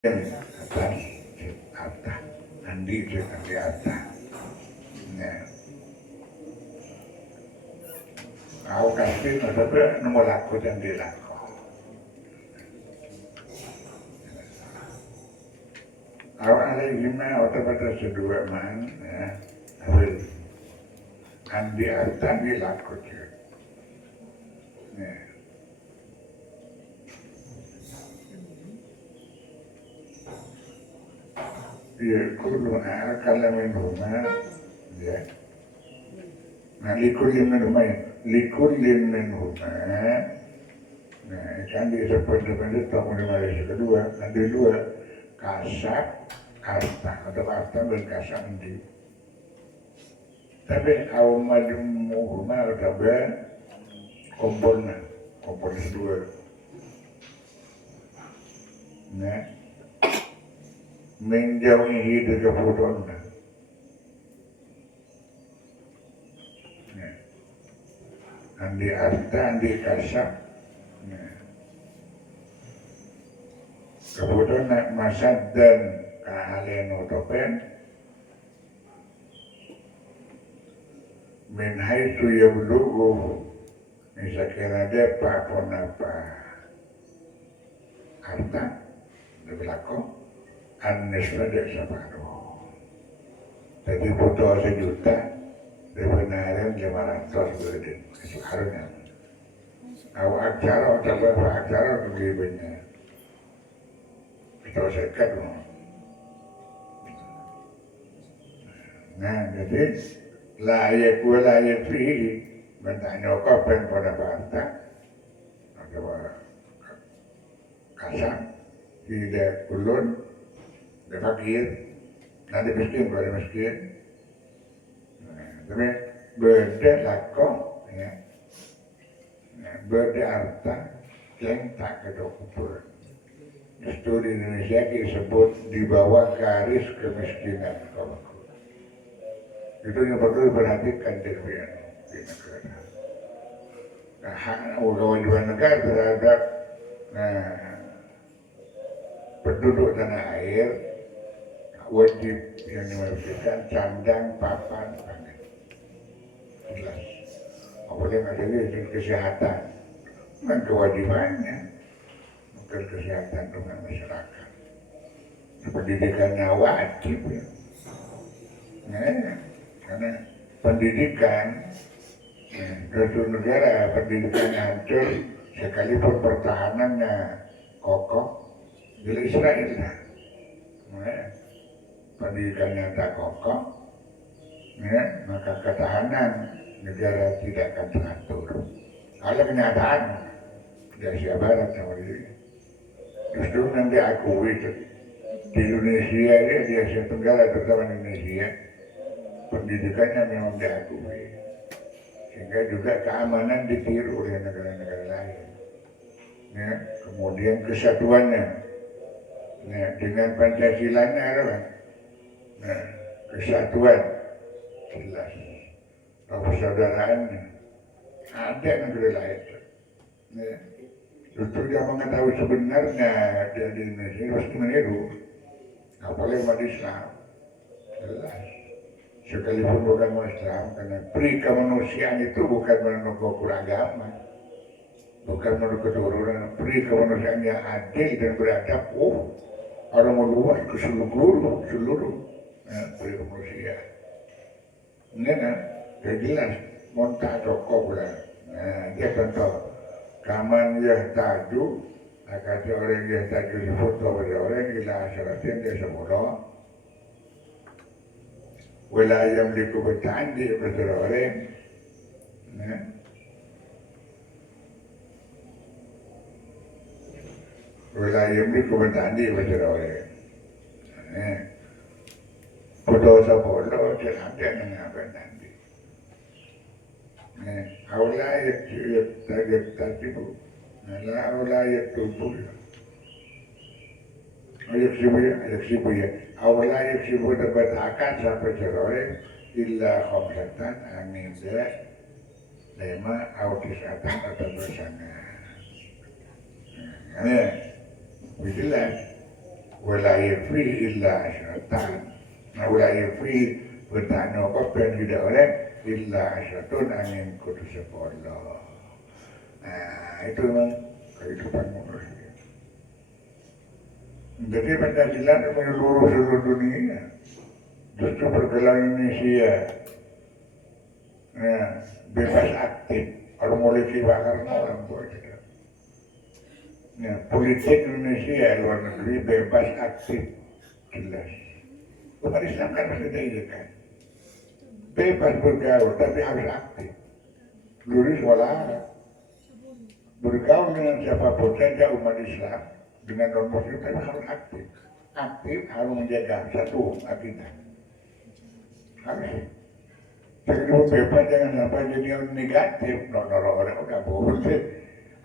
atas atas andi di atas. Nah, aku kasih tapi nomor laku dan dilaku. Aku ada lima otak-otak sedua man, ya, habis andi atas dilaku je. Nah. Ya, kudu akal minhuma, ya. Nah, likullin minhuma. Nah, kan di seperti tahun Malaysia kedua, ada dua kasar, kasta atau kasta dan kasar di. Tapi awam majmuhuma atau komponen dua. Nah, menjauhi dari kebutuhan. Andi arta, andi kasar. Kemudian masad dan keahlian otopen min haitsu yablughu misalkan depa pun apa harta berlaku an-nisfa dari separuh. Jadi butuh 1 juta kebenaran 500 gede separuhnya. Awak acara atau berapa acara kegibannya kita sekat. Nah, jadi layak fi bertanya kapan pada harta atau kasar tidak ulun fakir nanti miskin pada miskin. Nah, tapi beda laku ya, beda harta yang tak kecukupan. Justru di Indonesia disebut di bawah garis kemiskinan. Itu yang perlu diperhatikan di negara. Nah, kewajiban negara terhadap penduduk tanah air wajib yang dimiliki candang, papan, pangan. Jelas. Apalagi ada izin kesehatan, kan kewajibannya bukan kesehatan dengan masyarakat. Pendidikannya wajib ya. Nah, karena pendidikan suatu negara pendidikannya hancur sekalipun pertahanannya kokoh bila Israel lah. Nah, pendidikannya tak kokoh, ya, maka ketahanan negara tidak akan teratur. Kalau kenyataan di Asia Barat sama ini, justru nanti akui di Indonesia ini, di Asia Tenggara terutama Indonesia, pendidikannya memang diakui, sehingga juga keamanan ditiru oleh negara-negara lain. Ya, kemudian kesatuannya, ya, dengan Pancasilanya apa? Nah, kesatuan jelas, persaudaraannya ada negara lain. Ya, justru dia mengetahui sebenarnya dia di Indonesia pasti meniru, apalagi umat Islam jelas. Sekalipun bukan Islam, karena pri kemanusiaan itu bukan menurut agama, bukan menurut keturunan. Pri kemanusiaan yang adil dan beradab, orang meluas ke seluruh pri kemanusiaan. Ini kan, jelas, monta tokoh lah. Nah, dia contoh, kaman ya taju, kata orang yang taju difoto oleh orang gila asyaratin dia semula. Wilayah yang dikubutan di berteroreng, wilayah yang dikubutan di berteroreng. Pulau Sapolo jangan apa nanti. Wilayah yang tertipu, wilayah tubuh. Ayak sibuya. Awalnya ayak sibu dapat akan sampai teroreng illa khamsatan amin dah 5 autisatan atau bersama. Jelas. wala yakfi illa asyatan. Nah, wala yakfi bertanya apa yang tidak oleh illa asyatun angin kudu sepuluh. Nah, itu memang kehidupan manusia. Jadi Pancasila menyeluruh seluruh dunia. Justru bergelar Indonesia. Nah, bebas aktif. Kalau mulai bakar orang tua kita. Nah, politik Indonesia luar negeri bebas aktif. Jelas. Umat Islam kan masih ada kan. Bebas bergaul tapi harus aktif. Lurus sekolah. Bergaul dengan siapapun saja umat Islam dengan non-muslim tapi harus aktif. Aktif harus menjaga satu akidah. Harus. Jadi bebas jangan sampai jadi orang negatif. Orang udah boleh.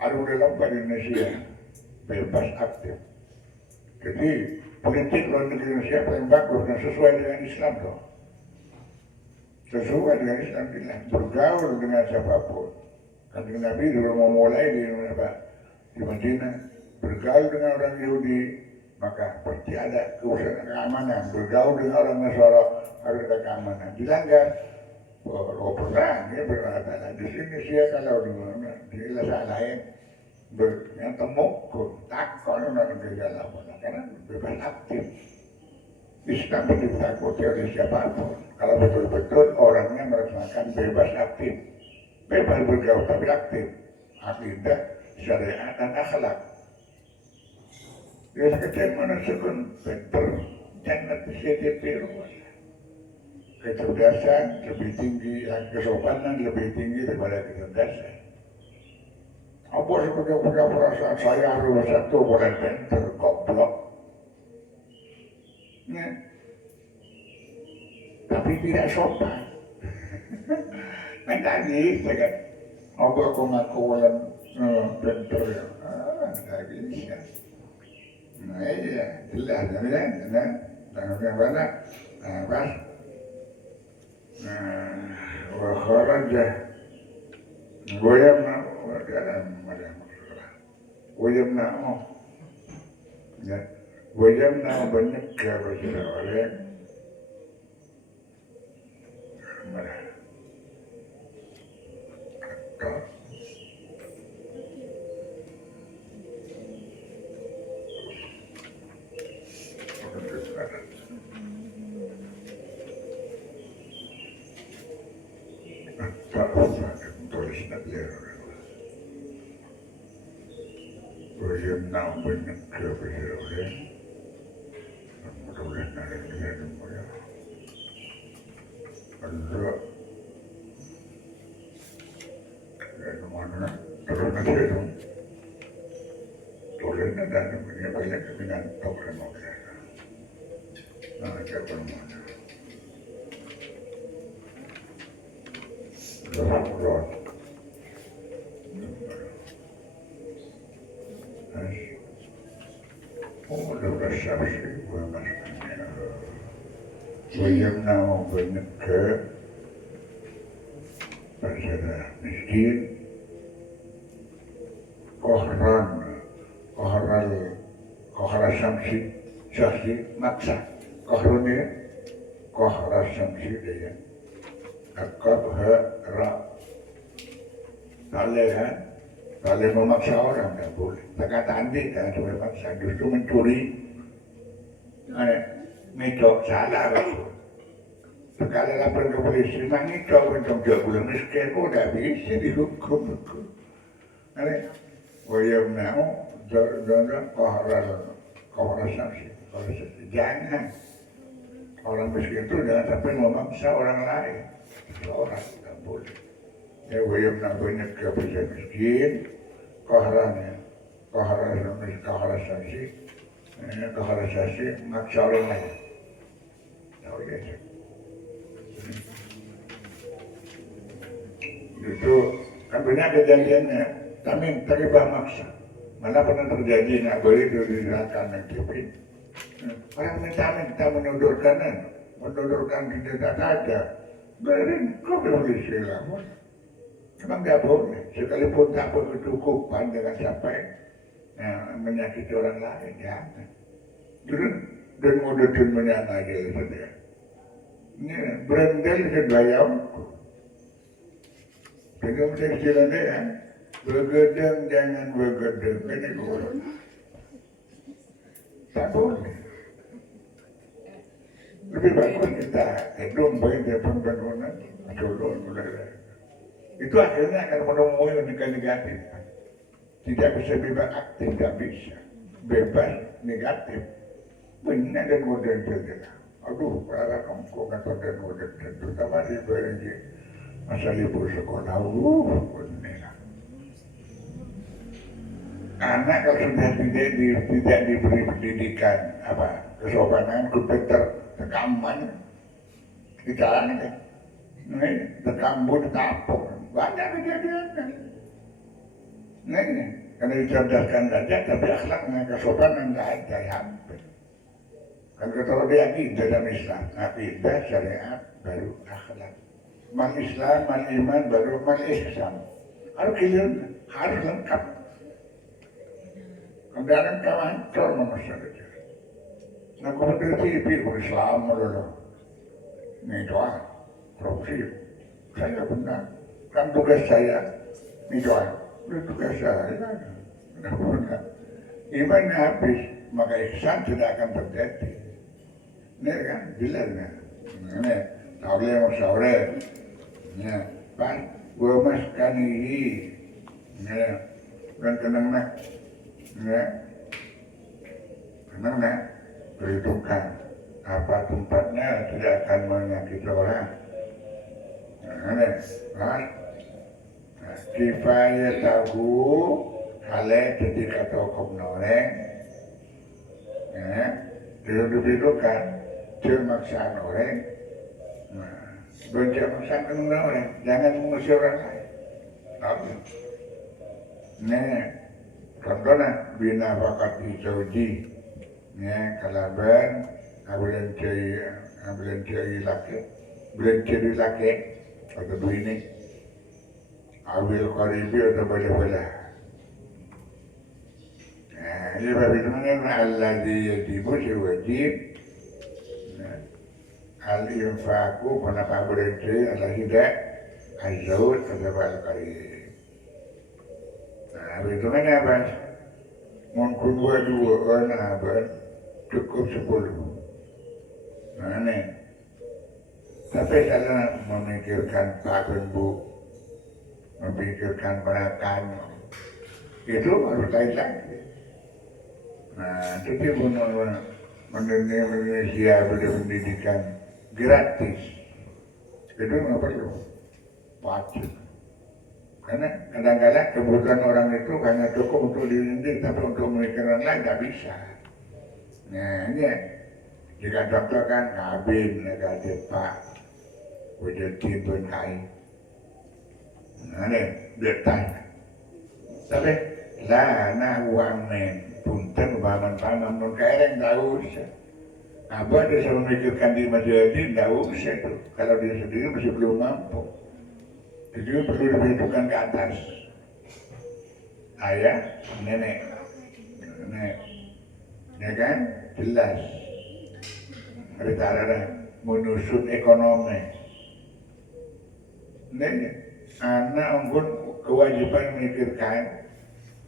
Ada udah lomba di Indonesia bebas aktif. Jadi politik luar negeri Indonesia paling bagus dan sesuai dengan Islam dong. Sesuai dengan Islam bilang bergaul dengan siapapun. Kanjeng Nabi dulu mau mulai di Madinah bergaul dengan orang Yahudi maka pasti ada keamanan. Bergaul dengan orang Nasara harus ada keamanan. Dilanggar, perang ya berada di sini sih kalau di lasah lain yang temu takut orang negara lain karena bebas aktif. Islam itu ditakuti oleh siapapun. Kalau betul-betul orangnya merasakan bebas aktif. Bebas bergaul tapi aktif. Akidah, syariat dan akhlak. Ya sekecil mana sekun pinter jangan bisa ruas. Kecerdasan lebih tinggi, kesopanan lebih tinggi daripada kecerdasan. Apa sebetulnya punya perasaan saya harus satu boleh pinter, goblok. Ya. Tapi tidak sopan. Kan tadi saya kan, apa aku ngaku yang pinter ya, nggak bisa. Nah iya, jelas kan, dan yang mana, pas, kharaja, goyamna, goyamna, ya, goyamna banyak kerja oleh, Wayamna banyak ke masyarakat miskin, kohara samsi maksa, kohara samsi dia, akab ra, tale memaksa orang tak boleh. Perkataan dia tak boleh maksa, justru mencuri, ngecok salah betul. Sekali lapor ke polisi, ngecok betul dia boleh miskin, tak bisa dihukum. Wayamna kohara samsi, jangan orang miskin itu jangan sampai memaksa orang lain, seorang tak boleh. Ya wayamna banyak kepada miskin, kohara samsi, maksa orang lain. Itu kan banyak kejadiannya, tapi terlibat maksa. Malah pernah terjadi nak beri di rakan TV. Orang minta menundurkan kita saja. Beri kok boleh silakan. Memang tidak boleh. Sekalipun tak berkecukupan dengan siapa yang menyakiti orang lain, jangan. Jadi dan modern menyana aja saja. Ini berendel sedayam. Jadi macam istilah dia, begadang jangan begadang, ini kurang. Tak boleh. Lebih bagus kita hidup baik depan bangunan, colon mulai. Itu akhirnya akan menemui yang negatif. Tidak bisa bebas aktif, tidak bisa. Bebas negatif. Benar dan modern saja. Aduh, para kamu kata dan modern. Terutama di berenggi masa libur sekolah. Benar. Anak kalau sudah tidak diberi pendidikan kesopanan, pintar, rekaman, bicara kan, rekambun, kapok, banyak kejadian. Karena dicerdaskan saja, tapi akhlaknya kesopanan nggak ada hampir. Kan kalau dia akidah dalam Islam, akidah syariat baru akhlak. Mal Islam, mal iman baru mal ihsan. Harus lengkap. Kendaraan kawan cor manusia. Nah, kemudian TV Islam adalah ini doa, profesi. Saya benar, kan tugas saya ini doa, tugas saya. Benar. Imannya habis, maka ihsan tidak akan terjadi. Ini kan jelas kan? Ini tahu musyawarah. Ya, pan, gua mas kan ini, ya, dan kenang. Ya, karena perhitungkan apa tempatnya tidak akan menyakiti orang. Kifayah tahu halnya ketika tokoh noreng, diperhitungkan cemaksa noreng, bercemaksa noreng, jangan mengusir orang lain. Contohnya bina bakat hijauji, kalaban, ambilan ceri laki, atau begini, ambil karibi atau bala-bala. Ini bagaimana Allah diyajibu si wajib, al-infaku kenapa ambilan ceri Allah tidak, azawud atau bala karib. Itu kan apa? Mungkin dua orang cukup 10. Nah ini. Tapi saya memikirkan Pak dan Bu, memikirkan perakan, itu harus lain lagi. Nah, itu Indonesia pendidikan gratis. Itu nggak perlu, wajib. Karena kadang-kadang kebutuhan orang itu hanya cukup untuk diri sendiri, tapi untuk memikirkan lain nggak bisa. Nah ini jika dokter kan kabin, negatif Pak, wujudin pun kain. Nah ini detai. Tapi lah uang men, punten bangun non kereng nggak usah. Abah dia selalu memikirkan diri menjadi nggak usah itu. Kalau dia sendiri masih belum mampu. Itu perlu diperhitungkan ke atas. Ayah, nenek, ya kan? Jelas. Ada menusuk ekonomi. Nenek, anak pun kewajiban memikirkan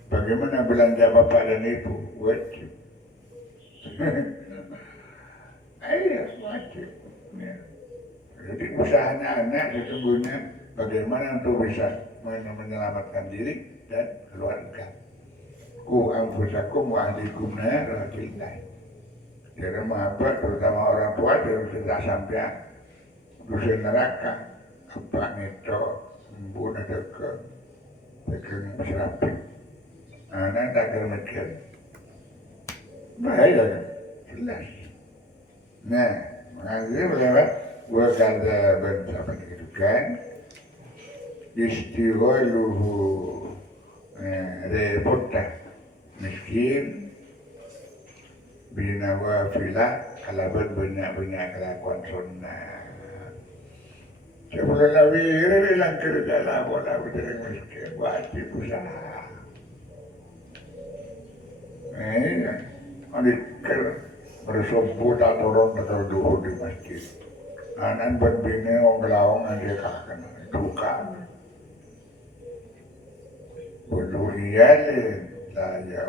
bagaimana belanja bapak dan ibu. Wajib. Ayo, wajib. Ya. Jadi usahanya anak sesungguhnya bagaimana untuk bisa menyelamatkan diri dan keluarga. Ku anfusakum wa ahlikum nar jannah. Jadi mahabat terutama orang tua sudah sampai dosa neraka. Apa itu membunuh dekat serapi. Anak tak mikir. Bahaya kan? Jelas. Nah, makanya lewat gua kata apa gitu kan? Istiwaluhu repotah miskin binawafilah kalaban banyak-banyak kelakuan sunnah. Sebelum Nabi bilang kerja lah bola berjalan miskin wajib usaha. Adik bersebut turun atau dulu di masjid. Anan berbini orang kelawang dia kakan tukang. Berdurian saya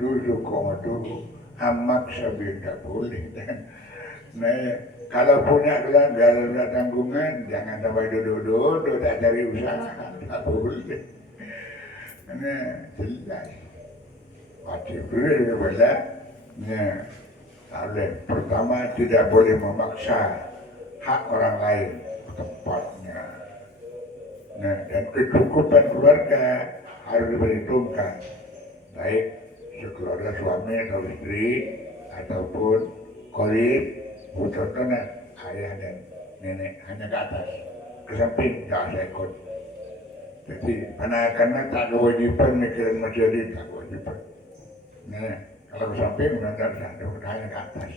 duduk dulu hamak sabida boleh. Nah, kalau punya kelanggaran tanggungan jangan sampai duduk-duduk tak cari usaha tak boleh. Nah, jelas. Wajib dulu bela. Nah, pertama tidak boleh memaksa hak orang lain tempatnya. Nah, dan kecukupan keluarga harus diperhitungkan, baik sekeluarga suami atau istri ataupun kolib, contohnya ayah dan nenek hanya ke atas, ke samping tak usah ikut. Jadi anak-anak tak kewajiban mikirin masyarakat, tak kewajiban. Nah, kalau ke samping hanya ke atas.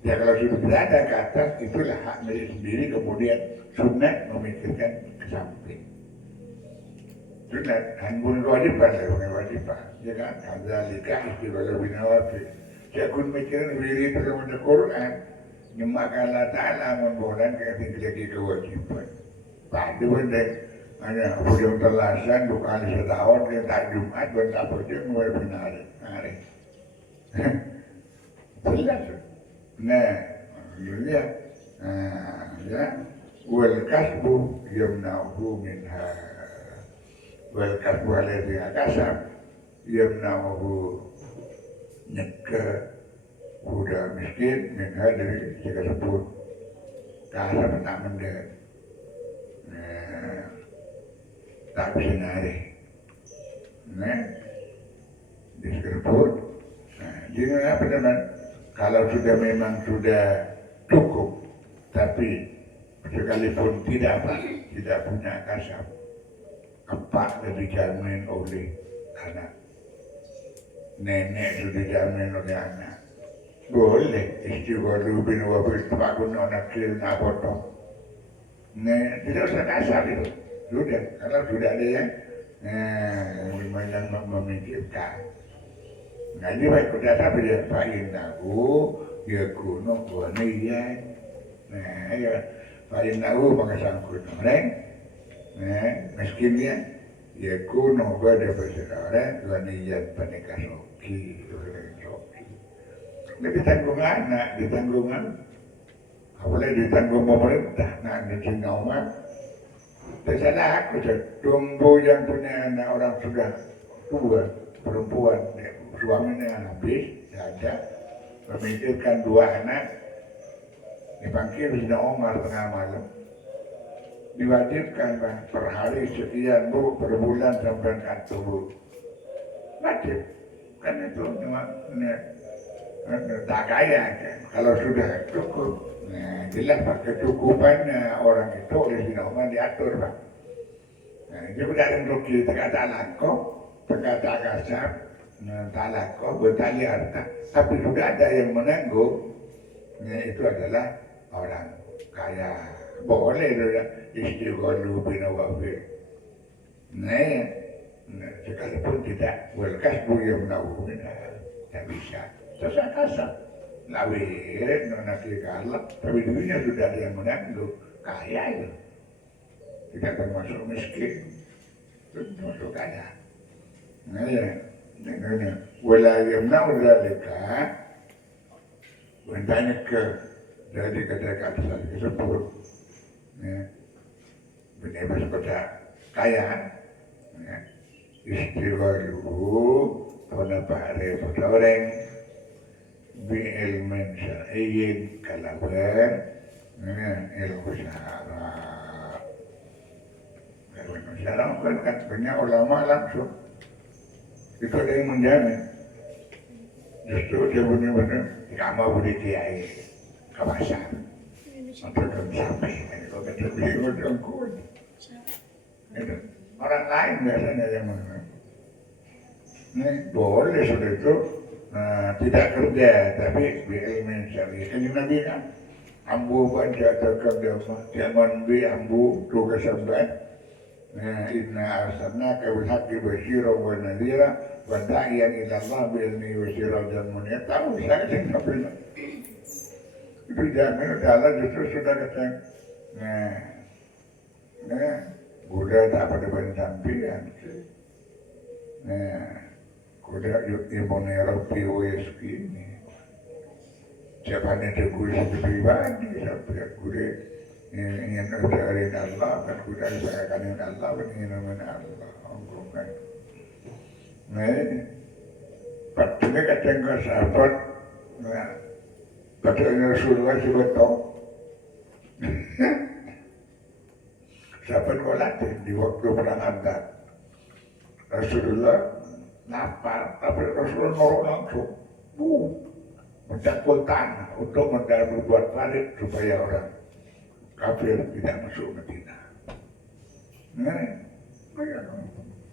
Ya kalau sudah berada ke atas itulah hak milik sendiri, kemudian sunat memikirkan ke samping. Sunat handphone kewajiban, kewajiban. Ya kan, kadzalika istighfar binawafil. Saya pun mikirin diri dalam Al-Quran, nyemak Allah Ta'ala membolehkan lagi kewajiban. Padu benda, hanya hujung terlasan, bukan setahun, kita tak Jumat, benda hujung, mulai benar. Jelas. Nah, lihat, ya, wal kasbu yamna'uhu minha, wal kasbu alaihi kasab yamna'uhu nyegah budak miskin minha dari jika sebut kasab tak mendet, tak bisa narik. Nah, disebut. Jadi apa teman? Kalau sudah memang sudah cukup, tapi sekalipun tidak punya kasab, apa yang dijamin oleh anak, nenek sudah dijamin oleh anak, boleh istighfar bin wabil pakun anak kecil nak potong. Nek tidak usah kasar itu, sudah. Kalau sudah ada yang memikirkan. Ngaji baik kuda tapi dia paling tahu dia kuno wanita. Nah, ya paling tahu mengesangkut orang. Nah, miskinnya dia kuno pada orang wanita panika soki. Lebih tanggung anak, ditanggungan. Apalagi ditanggung pemerintah. Nah, ditinggal umat. Tersalah aku tunggu yang punya anak orang sudah tua perempuan. Suaminya habis, saja memikirkan dua anak, dipanggil Sayyidina Umar tengah malam, diwajibkan bang, per hari sekian bu, per bulan sampai kartu bu, wajib, kan itu tak kaya kan, kalau sudah cukup, nah jelas pak kecukupannya orang itu oleh Sayyidina Umar diatur bang, nah itu udah ada rugi, terkata laku, terkata kasar. Talak kok bertali harta, tapi sudah ada yang menanggung. Itu adalah orang kaya. Boleh sudah istighfar bin wafil. Nah, sekalipun tidak welkas buyam nauhuna, tak bisa. Sesak kasar, lawir nanti kalah, tapi dunia sudah ada yang menanggung. Kaya itu, tidak termasuk miskin, termasuk kaya. Nah ya. Wala yamna'u dzalika banyak dari kata-kata tersebut benar pada kaya istighfaruhu pada pare pada orang bi ilmin syar'iyyin kalawan ilmu syara. Ilmu syara kan banyak ulama langsung itu ada yang menjamin. Justru dia benar-benar nggak mau beli kiai ke pasar atau ke sampai kalau kata beli udah kuat. Orang lain biasanya yang mana? Ini boleh sudah itu tidak kerja tapi ilmu syar'i. Kan Nabi kan ambu baca terkadang zaman bi ambu tugas sambat Inna arsalnaka bil haqqi basyiran wa nadhira wa da'iyan ila Allah bi idzni wa sirajan munir. Tahu saya sih ngapain? Itu jamin udah Allah justru sudah kata. Kuda tak pada banyak sampian. Kuda imone Rabbi Weski ini. Siapa nih teguh pribadi sampai kuda ingin dari Allah kan kuda disarankan Allah ingin nama Allah. Kan. Patutnya kadang ke sahabat, patutnya Rasulullah sebetulnya. Sahabat kolatin di waktu perang Andak. Rasulullah lapar, tapi Rasulullah norok langsung. Mencakul tanah untuk berbuat parit supaya orang kafir tidak masuk Madinah.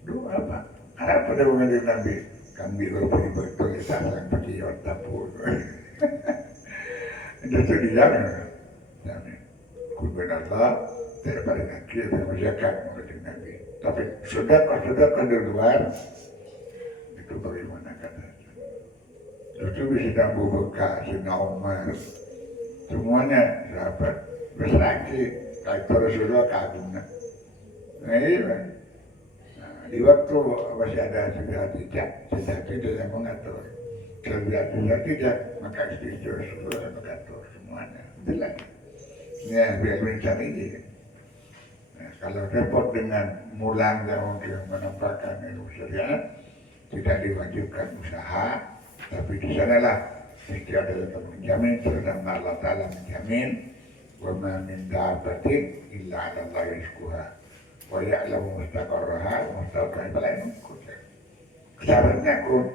Doa apa? Apa pada mengajar Nabi? Kami berbudi betul disasang pakai yawan tapur. Itu dijamin. Kurban Allah daripada nakir dan zakat mengajar Nabi. Tapi sudah di luar itu bagaimana katanya? Itu bisa tambah bekas, Sina Umar, semuanya sahabat bersaksi, kata Rasulullah kagumnya. Iya, di waktu masih ada sebiar tidak yang mengatur. Sebiar tidak, maka istri Rasulullah mengatur semuanya. Itulah. Ya, biar mencari ini. Nah, kalau repot dengan mulang yang untuk menampakkan ilmu syariat, tidak diwajibkan usaha, tapi di sanalah tidak ada yang menjamin, terutama Allah Ta'ala menjamin, wa ma min dabbatin illa 'ala Allahi rizquha wa ya'lamu mustaqarraha wa mustaqarraha balain kucing. Syaratnya kun,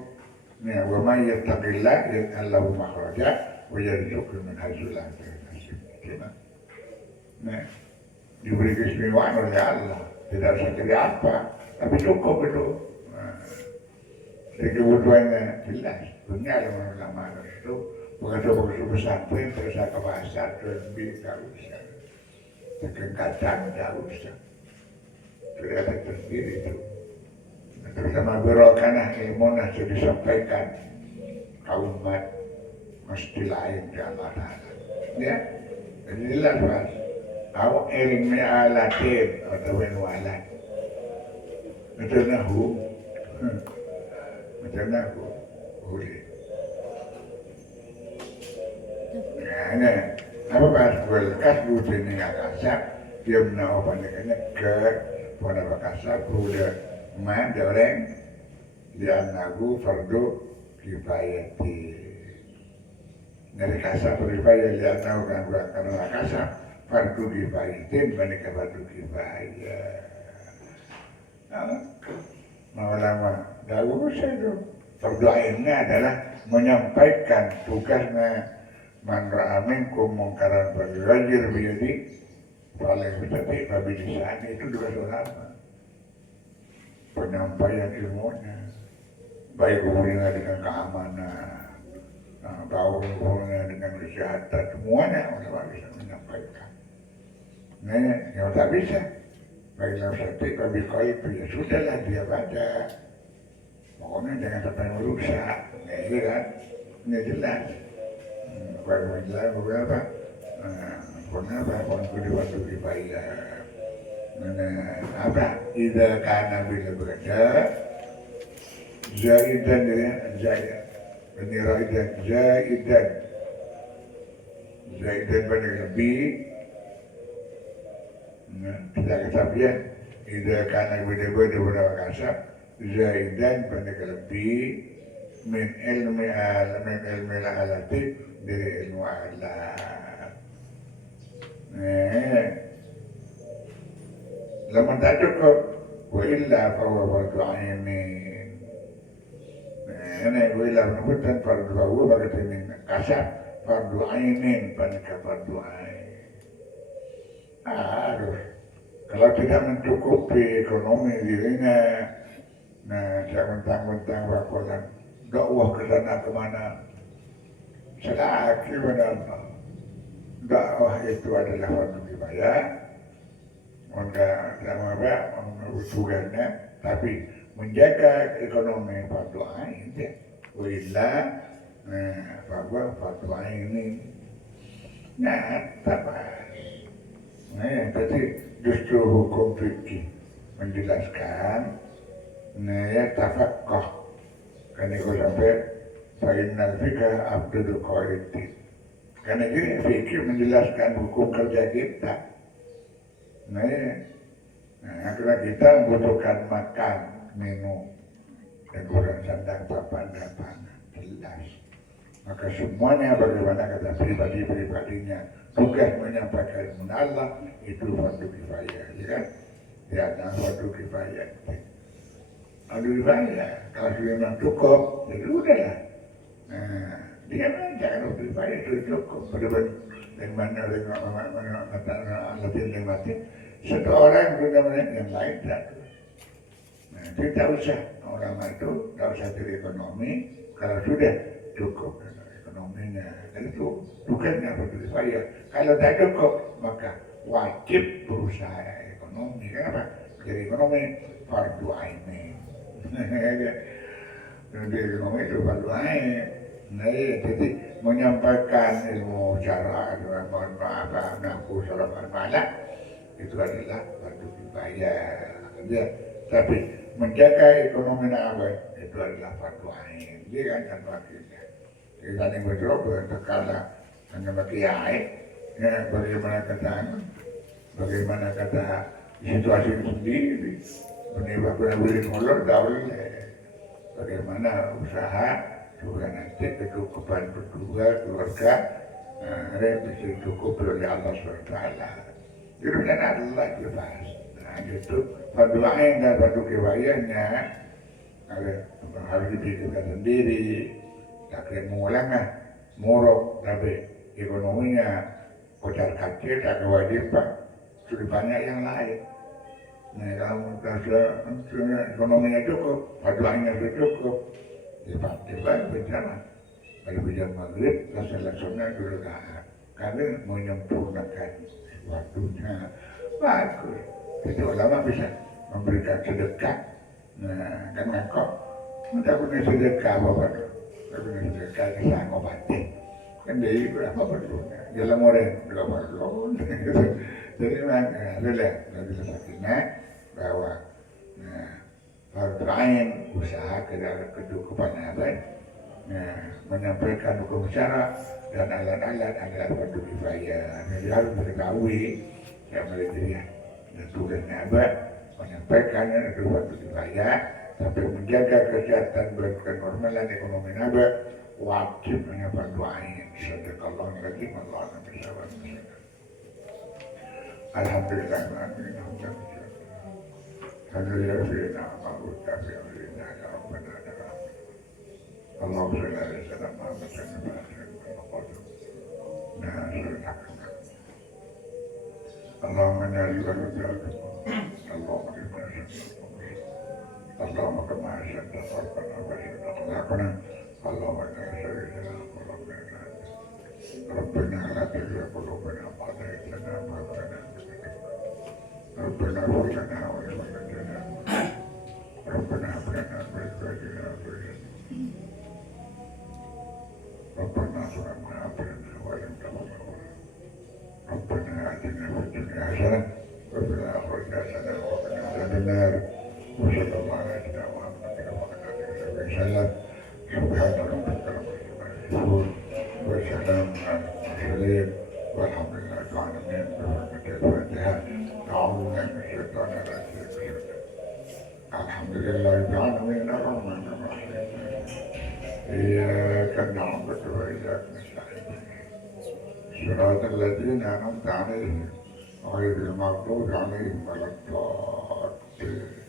wa ma yattaqillah yaj'al lahu makhraja wa yarzuqhu min haitsu la yahtasib. Nah, diberi keistimewaan oleh Allah, tidak usah cari apa, tapi cukup itu. Jadi kebutuhannya jelas, punya ulama itu begitu pesantren terus ke pasar lebih tak usah, ke kacang tak usah, terlihat tersendiri itu. Terutama berokanah ilmu yang disampaikan kaum umat mesti lain di Allah Ta'ala. Ya, jadi jelas mas. Au ilmi alatin atau alat. Itu nahu. Macam nahu. Boleh. Nah, apa bahas kasbu ini akasap dia menawa pandangannya ke pada akasap udah man orang dia nahu fardu kifayati. Dari kasap kifayat dia nahu kan karena kasap fardu kifayatin mereka fardu kifayat. Ulama dahulu itu fardu ainnya adalah menyampaikan tugasnya man ra'a minkum mungkaran falyughayyir biyadihi fa lam yastati' fa bilisanihi, itu tugas ulama. Penyampaian ilmunya baik hubungannya dengan keamanan, hubungannya dengan kesehatan, semuanya ulama bisa menyampaikan. Nah, yang tak bisa baiklah satu tapi kalau ya sudahlah dia baca, pokoknya jangan sampai merusak, ini kan, ini jelas. Kalau jelas beberapa, kenapa orang kedua tu dibayar? Apa? Ida kana bila berada, zaidan dia zaidan, beniradan zaidan banyak lebih. Kita ketahuan, ida kana bila berada kasar, zaidan banyak lebih. Min ilmi alati dari ilmu alat. Lama tak cukup, wa illa fahuwa fardu ainin. Wa illa menyebutkan fardu fahuwa berarti min kasar fardu ainin pada fardu ain. Harus. Kalau tidak mencukupi ekonomi dirinya, nah saya mentang-mentang wakolan dakwah ke sana kemana, selagi benar dakwah itu adalah fardu kifayah, enggak sama apa tugasnya, tapi menjaga ekonomi fardu ain ya. Willa fardu ain ini tabas. Jadi justru hukum fikih menjelaskan tafaqqah karena kalau sampai fa'innal fikah abdul qaidi. Karena ini fikih menjelaskan hukum kerja kita. Karena kita membutuhkan makan, minum, dan kurang sandang papan dan pangan, jelas. Maka semuanya bagaimana kata pribadi-pribadinya tugas menyampaikan ilmu Allah itu fardu kifayah, ya kan? Ya, fardu kifayah. Fardu kifayah, kalau sudah memang cukup, jadi udahlah. Dia jangan fardu kifayah itu cukup. Dengan mana kata Allah yang mati, satu orang sudah yang lain tak. Tidak usah orang itu, tidak usah dari ekonomi, kalau sudah cukup ekonominya, dan itu tugasnya fardu kifayah. Kalau tak cukup, maka wajib berusaha ekonomi. Kenapa? Jadi ekonomi fardu ain. Jadi ekonomi itu fardu ain. Jadi menyampaikan ilmu cara, mohon maaf, mengaku salam malam itu adalah fardu kifayah. Tapi menjaga ekonomi nabi itu adalah fardu ain. Dia kan wakilnya. Kita ini berdoa berkala dengan kiai, bagaimana kata situasi sendiri, menyebabkan beli molor daul, bagaimana usaha juga nanti kecukupan berdua keluarga, bisa cukup oleh Allah SWT. Itu kan Allah jelas. Itu fardu ain dan fardu kifayahnya harus dipikirkan sendiri. Tak kira mengulang murok tapi ekonominya kocar kacir tak kewajiban sudah banyak yang lain. Kalau ekonominya cukup, fardu ainnya sudah cukup, tiba-tiba berjalan. Kalau berjalan maghrib, laksana dulu karena menyempurnakan waktunya bagus. Itu ulama bisa memberikan sedekah. Kan kok tidak punya sedekah apa-apa. Tapi sedekah bisa ngobati. Kan dari berapa perlunya? Jalan orang berapa perlu. Jadi memang relak dari sebagainya bahwa fardu ain usaha kecukupan abad menyampaikan hukum syara dan alat-alat adalah fardu kifayah. Jadi harus diketahui yang mereka tugasnya abad menyampaikannya itu fardu kifayah, tapi menjaga kesehatan dan kenormalan ekonomi abad wajib fardu ain. Sadaqallahu lagi Allah nabi sallallahu. Alhamdulillah, alhamdulillah. Alhamdulillah, alhamdulillah, ya Rabbana ya Rabb. Allahumma shalli ala sayyidina Muhammad sallallahu alaihi wasallam. Allahumma inna lillahi Allahumma Allahumma kama asyadda rabbana wa asyadda khalaqana Allahumma inna sayyidina Rabbana la tuzigh qulubana ba'da idh hadaytana wa hab lana ربنا اغفر لنا ولوالدينا ربنا هب لنا من ازواجنا وذريتنا ربنا ظلمنا انفسنا ولم تغفر لنا ربنا اتنا في الدنيا حسنه وفي الاخره حسنه وقنا عذاب النار وصلى الله على سيدنا محمد وعلى اله وسلم سبحان ربك رب العزه وسلام على المرسلين والحمد لله رب العالمين بحرمه الفاتحه. أعوذ بالله من الشيطان الرجيم. الحمد لله رب العالمين الرحمن الرحيم. إياك نعبد وإياك نستعين. صراط الذين أنعمت عليهم غير المغضوب عليهم ولا الضالين.